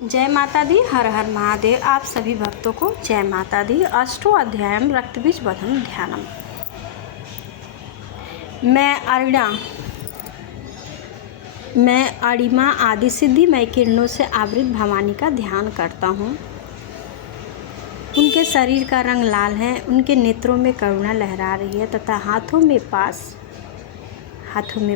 जय माता दी, हर हर महादेव। आप सभी भक्तों को जय माता दी। अष्टो अध्यायम रक्तबीज बधम ध्यानम। मैं अणिमा आदि सिद्धिमय किरणों से आवृत भवानी का ध्यान करता हूँ। उनके शरीर का रंग लाल है, उनके नेत्रों में करुणा लहरा रही है तथा हाथों में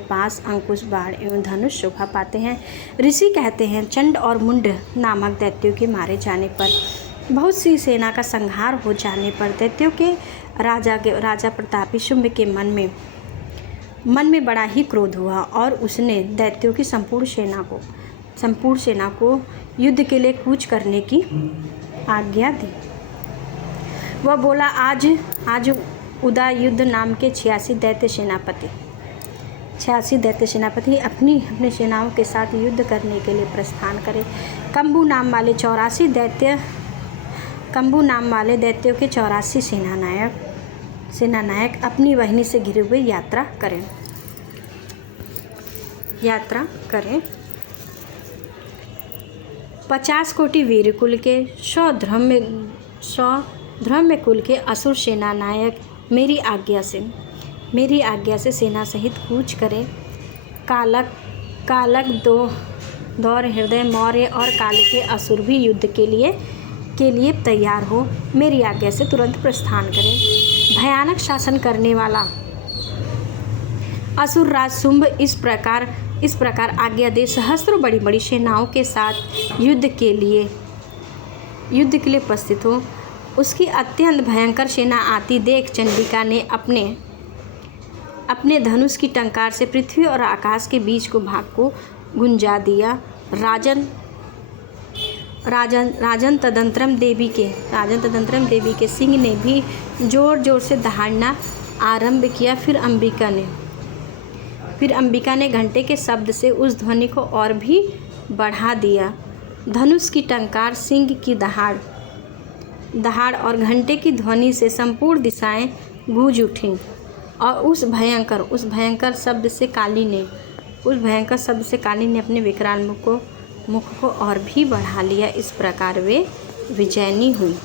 पास अंकुश, बाण एवं धनुष शोभा पाते हैं। ऋषि कहते हैं, चंड और मुंड नामक दैत्यों के मारे जाने पर, बहुत सी सेना का संहार हो जाने पर दैत्यों के राजा प्रतापी शुंभ के मन में बड़ा ही क्रोध हुआ और उसने दैत्यों की संपूर्ण सेना को युद्ध के लिए कूच करने की आज्ञा दी। वह बोला, आज उदयुद्ध नाम के 86 दैत्य सेनापति अपनी सेनाओं के साथ युद्ध करने के लिए प्रस्थान करें। कंबू नाम वाले दैत्यों के 84 सेनानायक अपनी वाहिनी से घिरे हुए यात्रा करें। 50 कोटि वीर कुल के 100 धर्म कुल के असुर सेनानायक मेरी आज्ञा से सेना सहित कूच करें। कालक दौर हृदय मौर्य और काल के असुर भी युद्ध के लिए तैयार हो मेरी आज्ञा से तुरंत प्रस्थान करें। भयानक शासन करने वाला असुर राज शुंभ इस प्रकार आज्ञा दे सहस्त्रों बड़ी बड़ी सेनाओं के साथ युद्ध के लिए उपस्थित हो। उसकी अत्यंत भयंकर सेना आती देख चंडिका ने अपने धनुष की टंकार से पृथ्वी और आकाश के बीच को भाग को गुंजा दिया। राजन तदंतरम देवी के सिंह ने भी जोर जोर से दहाड़ना आरंभ किया। फिर अंबिका ने घंटे के शब्द से उस ध्वनि को और भी बढ़ा दिया। धनुष की टंकार, सिंह की दहाड़ और घंटे की ध्वनि से संपूर्ण दिशाएं गूंज उठीं और उस भयंकर शब्द से काली ने अपने विकराल मुख को और भी बढ़ा लिया। इस प्रकार वे विजयनी हुई।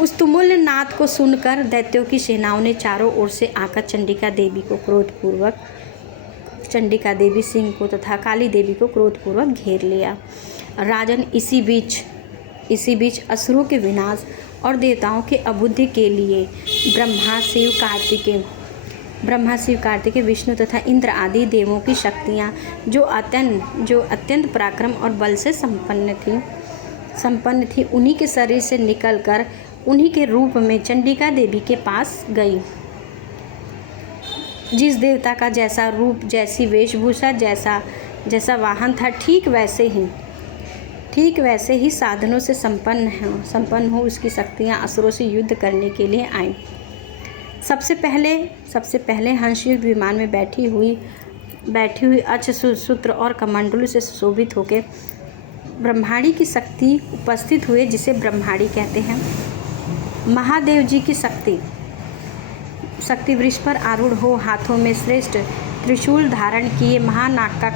उस तुमुल नाद को सुनकर दैत्यों की सेनाओं ने चारों ओर से आकर चंडिका देवी सिंह को तथा काली देवी को क्रोधपूर्वक घेर लिया। राजन, इसी बीच असुरों के विनाश और देवताओं के अबुद्धि के लिए ब्रह्मा शिव कार्तिकेय विष्णु तथा इंद्र आदि देवों की शक्तियाँ जो अत्यंत पराक्रम और बल से संपन्न थी उन्हीं के शरीर से निकलकर उन्हीं के रूप में चंडिका देवी के पास गई। जिस देवता का जैसा रूप, जैसी वेशभूषा, जैसा वाहन था, ठीक वैसे ही साधनों से संपन्न हो उसकी शक्तियाँ असुरों से युद्ध करने के लिए आईं। सबसे पहले हंसयुक्त विमान में बैठी हुई अक्षसूत्र और कमंडलू से सुशोभित होकर ब्रह्माणी की शक्ति उपस्थित हुए, जिसे ब्रह्माणी कहते हैं। महादेव जी की शक्ति वृक्ष पर आरूढ़ हो हाथों में श्रेष्ठ त्रिशूल धारण किए महानाग का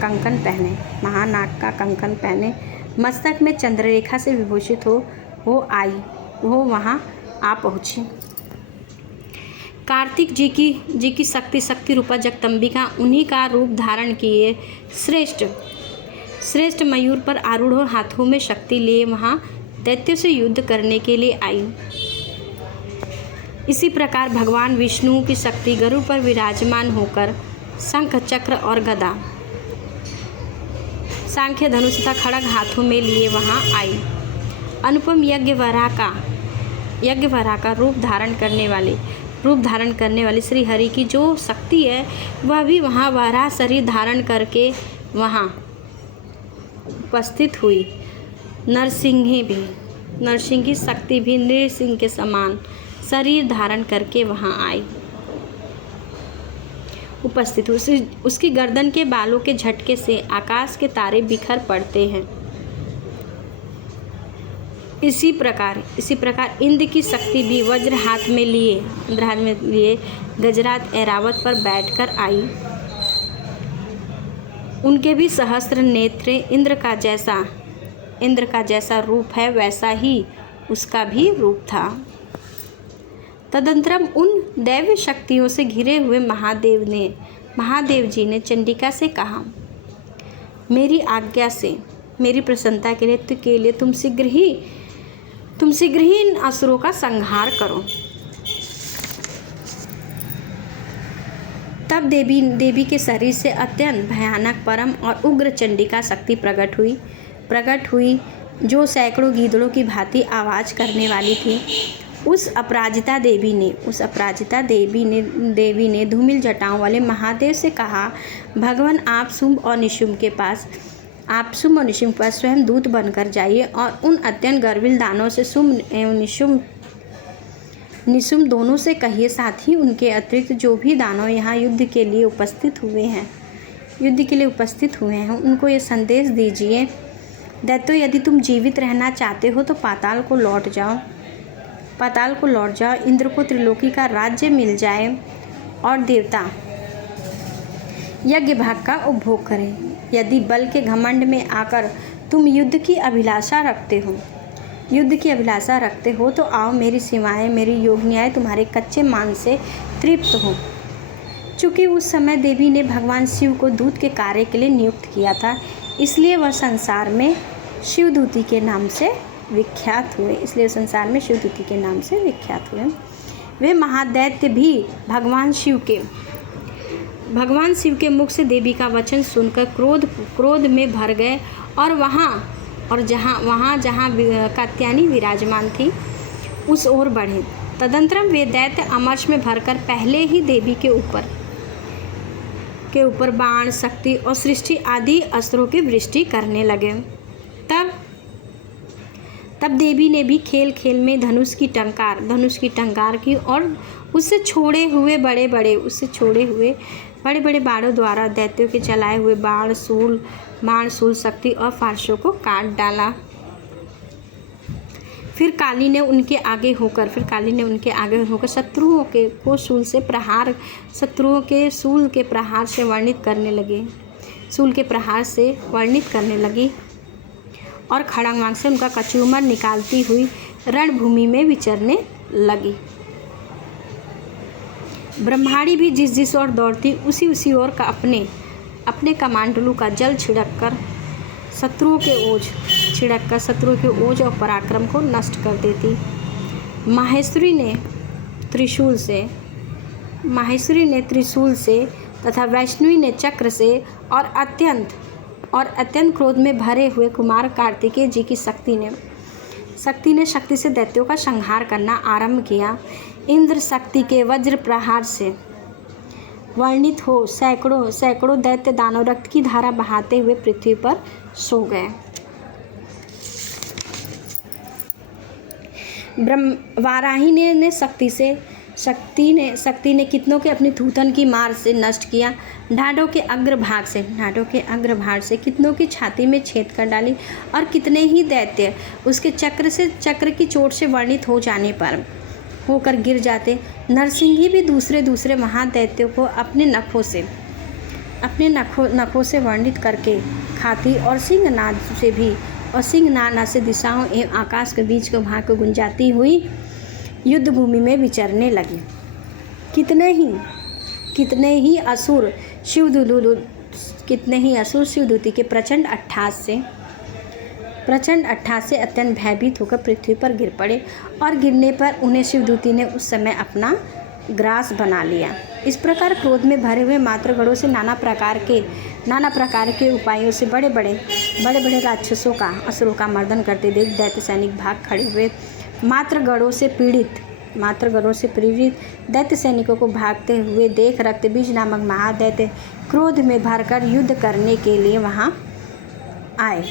कंकन पहने मस्तक में चंद्ररेखा से विभूषित हो वहाँ आ पहुँची। कार्तिक जी की शक्ति रूपा जगदम्बिका उन्हीं का रूप धारण किए श्रेष्ठ मयूर पर आरूढ़ हो हाथों में शक्ति लिए वहाँ दैत्यों से युद्ध करने के लिए आई। इसी प्रकार भगवान विष्णु की शक्ति गरुड़ पर विराजमान होकर शंख, चक्र और गदा, सांख्य धनुष तथा खड़ग हाथों में लिए वहां आई। अनुपम यज्ञवरा का रूप धारण करने वाली श्री हरि की जो शक्ति है वह भी वहां वराह शरीर धारण करके वहां उपस्थित हुई। नरसिंह शक्ति भी नृसिंह के समान शरीर धारण करके वहां आई उपस्थित हुई। उसकी गर्दन के बालों के झटके से आकाश के तारे बिखर पड़ते हैं। इसी प्रकार इंद्र की शक्ति भी वज्र हाथ में लिए गजरात ऐरावत पर बैठकर आई। उनके भी सहस्त्र नेत्र, इंद्र का जैसा रूप है वैसा ही उसका भी रूप था। तदंतरम उन दैव शक्तियों से घिरे हुए महादेव जी ने चंडिका से कहा, मेरी आज्ञा से, मेरी प्रसन्नता के लिए तुम शीघ्र ही इन असुरों का संहार करो। तब देवी के शरीर से अत्यंत भयानक, परम और उग्र चंडिका शक्ति प्रकट हुई जो सैकड़ों गीदड़ों की भांति आवाज़ करने वाली थी। उस अपराजिता देवी ने धूमिल जटाओं वाले महादेव से कहा, भगवान आप शुंभ और निशुंभ के पास स्वयं दूत बनकर जाइए और उन अत्यंत गर्विल दानों से शुंभ एवं निशुंभ दोनों से कहिए, साथ ही उनके अतिरिक्त जो भी दानव यहाँ युद्ध के लिए उपस्थित हुए हैं उनको ये संदेश दीजिए, दैत्यो यदि तुम जीवित रहना चाहते हो तो पाताल को लौट जाओ, इंद्र को त्रिलोकी का राज्य मिल जाए और देवता यज्ञ भाग का उपभोग करें। यदि बल के घमंड में आकर तुम युद्ध की अभिलाषा रखते हो तो आओ, मेरी सेवाएं, मेरी योगनियाएं तुम्हारे कच्चे मान से तृप्त हो। चूँकि उस समय देवी ने भगवान शिव को दूत के कार्य के लिए नियुक्त किया था, इसलिए वह संसार में शिवदूती के नाम से विख्यात हुए। वे महादैत्य भी भगवान शिव के मुख से देवी का वचन सुनकर क्रोध में भर गए और जहाँ कात्यायनी विराजमान थी उस ओर बढ़े। तदंतरम वे दैत्य अमर्ष में भरकर पहले ही देवी के ऊपर बाण, शक्ति और सृष्टि आदि अस्त्रों की वृष्टि करने लगे। तब देवी ने भी खेल में धनुष की टंकार की और उससे छोड़े हुए बड़े बड़े बाणों द्वारा दैत्यों के चलाए हुए बाण, शूल, शक्ति और फारसों को काट डाला। फिर काली ने उनके आगे होकर शत्रुओं के शूल के प्रहार से वर्णित करने लगी और खड़गवांग से उनका कचूमर निकालती हुई रणभूमि में विचरने लगी। ब्रह्माणी भी जिस ओर दौड़ती उसी ओर का अपने कमांडलों का जल छिड़ककर शत्रुओं के ओज और पराक्रम को नष्ट कर देती। माहेश्वरी ने त्रिशूल से तथा वैष्णवी ने चक्र से और अत्यंत क्रोध में भरे हुए कुमार कार्तिकेय जी की शक्ति से दैत्यों का संहार करना आरंभ किया। इंद्र शक्ति के वज्र प्रहार से वर्णित हो सैकड़ों दैत्य दानव रक्त की धारा बहाते हुए पृथ्वी पर सो गए। वाराही ने शक्ति ने कितनों के अपनी थूथन की मार से नष्ट किया। ढाडों के अग्रभाग से कितनों की छाती में छेद कर डाली और कितने ही दैत्य उसके चक्र की चोट से वर्णित होकर गिर जाते। नरसिंही भी दूसरे महादैत्यों को अपने नखों से वर्णित करके खाती और सिंहनाद से दिशाओं एवं आकाश के बीच को भाग को गुंजाती हुई युद्ध भूमि में विचरने लगी। कितने ही असुर शिवदूती के प्रचंड अट्ठास से अत्यंत भयभीत होकर पृथ्वी पर गिर पड़े और गिरने पर उन्हें शिवदूती ने उस समय अपना ग्रास बना लिया। इस प्रकार क्रोध में भरे हुए मातृगणों से नाना प्रकार के उपायों से बड़े बड़े राक्षसों का, असुरों का मर्दन करते देख दैत्य सैनिक भाग खड़े हुए। मातृगणों से पीड़ित दैत्य सैनिकों को भागते हुए देख रक्तबीज नामक महादैत्य क्रोध में भरकर युद्ध करने के लिए वहां आए।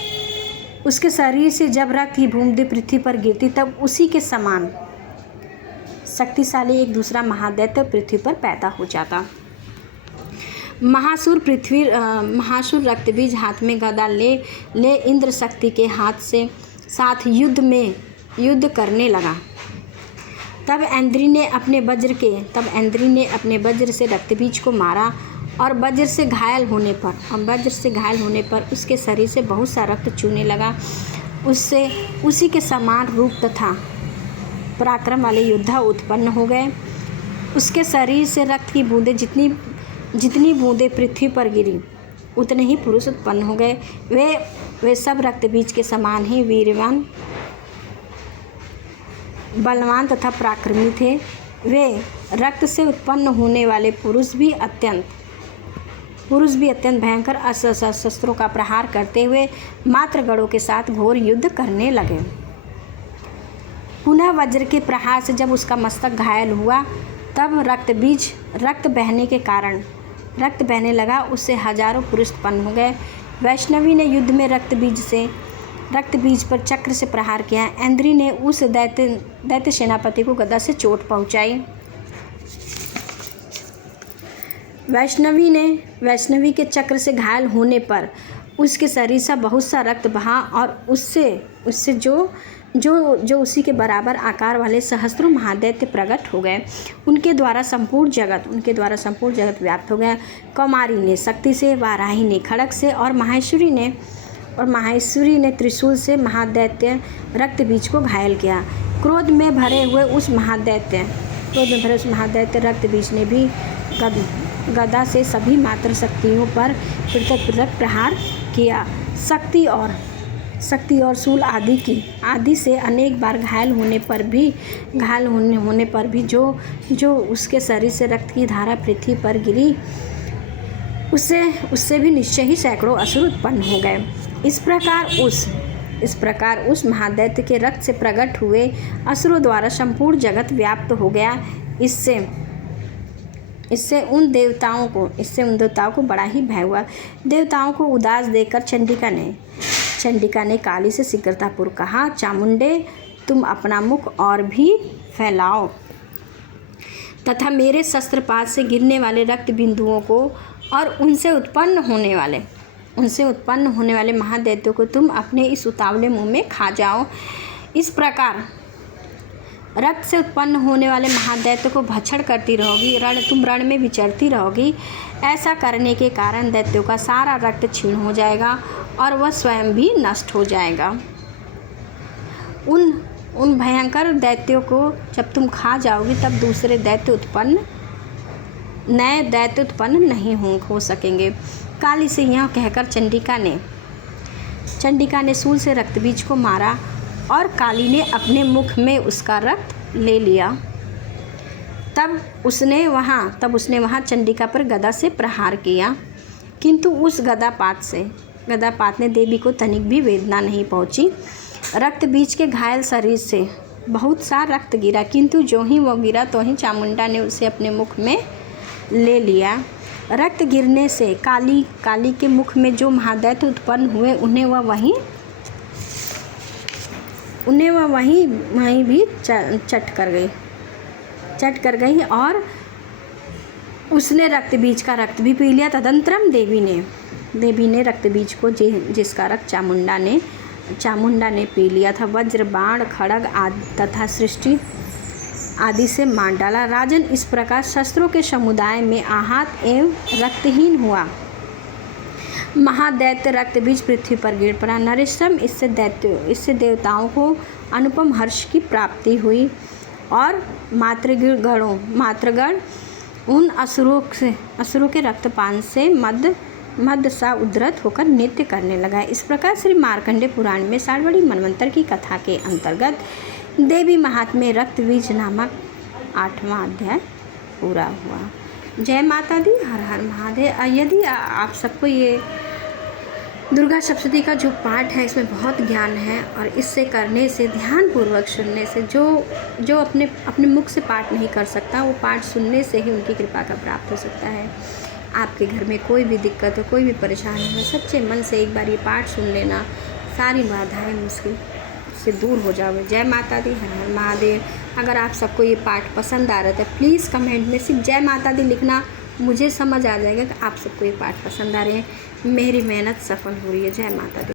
उसके शरीर से जब रक्त की बूंदें पृथ्वी पर गिरती तब उसी के समान शक्तिशाली एक दूसरा महादैत्य पृथ्वी पर पैदा हो जाता। महासुर रक्तबीज हाथ में गदा ले इंद्र शक्ति के साथ युद्ध करने लगा। तब ऐन्द्री ने अपने वज्र से रक्तबीज को मारा और वज्र से घायल होने पर उसके शरीर से बहुत सा रक्त चूने लगा। उससे उसी के समान रूप तथा पराक्रम वाले योद्धा उत्पन्न हो गए। उसके शरीर से रक्त की बूंदें जितनी बूंदें पृथ्वी पर गिरी उतने ही पुरुष उत्पन्न हो गए। वे सब रक्त बीज के समान ही वीरवान, बलवान तथा पराक्रमी थे। वे रक्त से उत्पन्न होने वाले पुरुष भी अत्यंत भयंकर अस्त्र शस्त्रों का प्रहार करते हुए मात्र गणों के साथ घोर युद्ध करने लगे। पुनः वज्र के प्रहार से जब उसका मस्तक घायल हुआ तब रक्त बहने लगा। उससे हजारों पुरुष उत्पन्न हो गए। वैष्णवी ने युद्ध में रक्त बीज पर चक्र से प्रहार किया। ऐन्द्री ने उस दैत्य सेनापति को गदा से चोट पहुंचाई। वैष्णवी के चक्र से घायल होने पर उसके शरीर से बहुत सा रक्त बहा और उससे जो उसी के बराबर आकार वाले सहस्त्रों महादैत्य प्रकट हो गए। उनके द्वारा संपूर्ण जगत व्याप्त हो गया। कौमारी ने शक्ति से, वाराही ने खड़ग से और माहेश्वरी ने त्रिशूल से महादैत्य रक्त बीज को घायल किया। क्रोध में भरे हुए उस महादैत्य रक्त बीज ने भी गदा से सभी मात्र शक्तियों पर पृथक प्रहार किया। शक्ति और शूल आदि से अनेक बार घायल होने पर भी जो उसके शरीर से रक्त की धारा पृथ्वी पर गिरी उससे भी निश्चय ही सैकड़ों असुर उत्पन्न हो गए। इस प्रकार उस महादैत्य के रक्त से प्रकट हुए असुरों द्वारा संपूर्ण जगत व्याप्त हो गया। इससे उन देवताओं को बड़ा ही भय हुआ। देवताओं को उदास देखकर चंडिका ने काली से शीघ्रतापूर्वक कहा, चामुंडे, तुम अपना मुख और भी फैलाओ तथा मेरे शस्त्रपात से गिरने वाले रक्त बिंदुओं को और उनसे उत्पन्न होने वाले महादैत्यों को तुम अपने इस उतावले मुंह में खा जाओ। इस प्रकार रक्त से उत्पन्न होने वाले महादैत्य को भक्षण करती रहोगी। तुम रण में विचरती रहोगी। ऐसा करने के कारण दैत्यों का सारा रक्त क्षीण हो जाएगा और वह स्वयं भी नष्ट हो जाएगा। उन भयंकर दैत्यों को जब तुम खा जाओगी तब दूसरे नए दैत्य उत्पन्न नहीं हो सकेंगे। काली से यह कहकर चंडिका ने शूल से रक्त बीज को मारा और काली ने अपने मुख में उसका रक्त ले लिया। तब उसने वहाँ चंडिका पर गदा से प्रहार किया, किंतु उस गदापात ने देवी को तनिक भी वेदना नहीं पहुँची। रक्त बीज के घायल शरीर से बहुत सा रक्त गिरा, किंतु जो ही वो गिरा तो ही चामुंडा ने उसे अपने मुख में ले लिया। रक्त गिरने से काली के मुख में जो महादैत्य उत्पन्न हुए उन्हें वह वहीं भी चट कर गई और उसने रक्त बीज का रक्त भी पी लिया। तदंतरम देवी ने रक्त बीज को जिसका रक्त चामुंडा ने पी लिया था, वज्र, बाण, खड़ग तथा सृष्टि आदि से मार डाला। राजन, इस प्रकार शस्त्रों के समुदाय में आहत एवं रक्तहीन हुआ महादैत्य रक्त बीज पृथ्वी पर गिर पड़ा। नरेश्वरम, इससे देवताओं को अनुपम हर्ष की प्राप्ति हुई और मातृगण उन असुरों के रक्तपान से मद सा उद्धृत होकर नृत्य करने लगा। इस प्रकार श्री मार्कंडेय पुराण में साड़वड़ी मनवंतर की कथा के अंतर्गत देवी महात्म्य रक्त बीज नामक 8वां अध्याय पूरा हुआ। जय माता दी, हर हर महादेव। यदि आप सबको ये दुर्गा सप्तशती का जो पाठ है इसमें बहुत ज्ञान है और इससे करने से, ध्यानपूर्वक सुनने से, जो अपने मुख से पाठ नहीं कर सकता वो पाठ सुनने से ही उनकी कृपा का प्राप्त हो सकता है। आपके घर में कोई भी दिक्कत हो, कोई भी परेशानी हो, सच्चे मन से एक बार ये पाठ सुन लेना, सारी बाधाएं मुश्किल से दूर हो जाओगे। जय माता दी, हर हर महादेव। अगर आप सबको ये पाठ पसंद आ रहा है तो प्लीज़ कमेंट में सिर्फ जय माता दी लिखना, मुझे समझ आ जाएगा कि आप सबको ये पाठ पसंद आ रहे हैं, मेरी मेहनत सफल हो रही है। जय माता दी।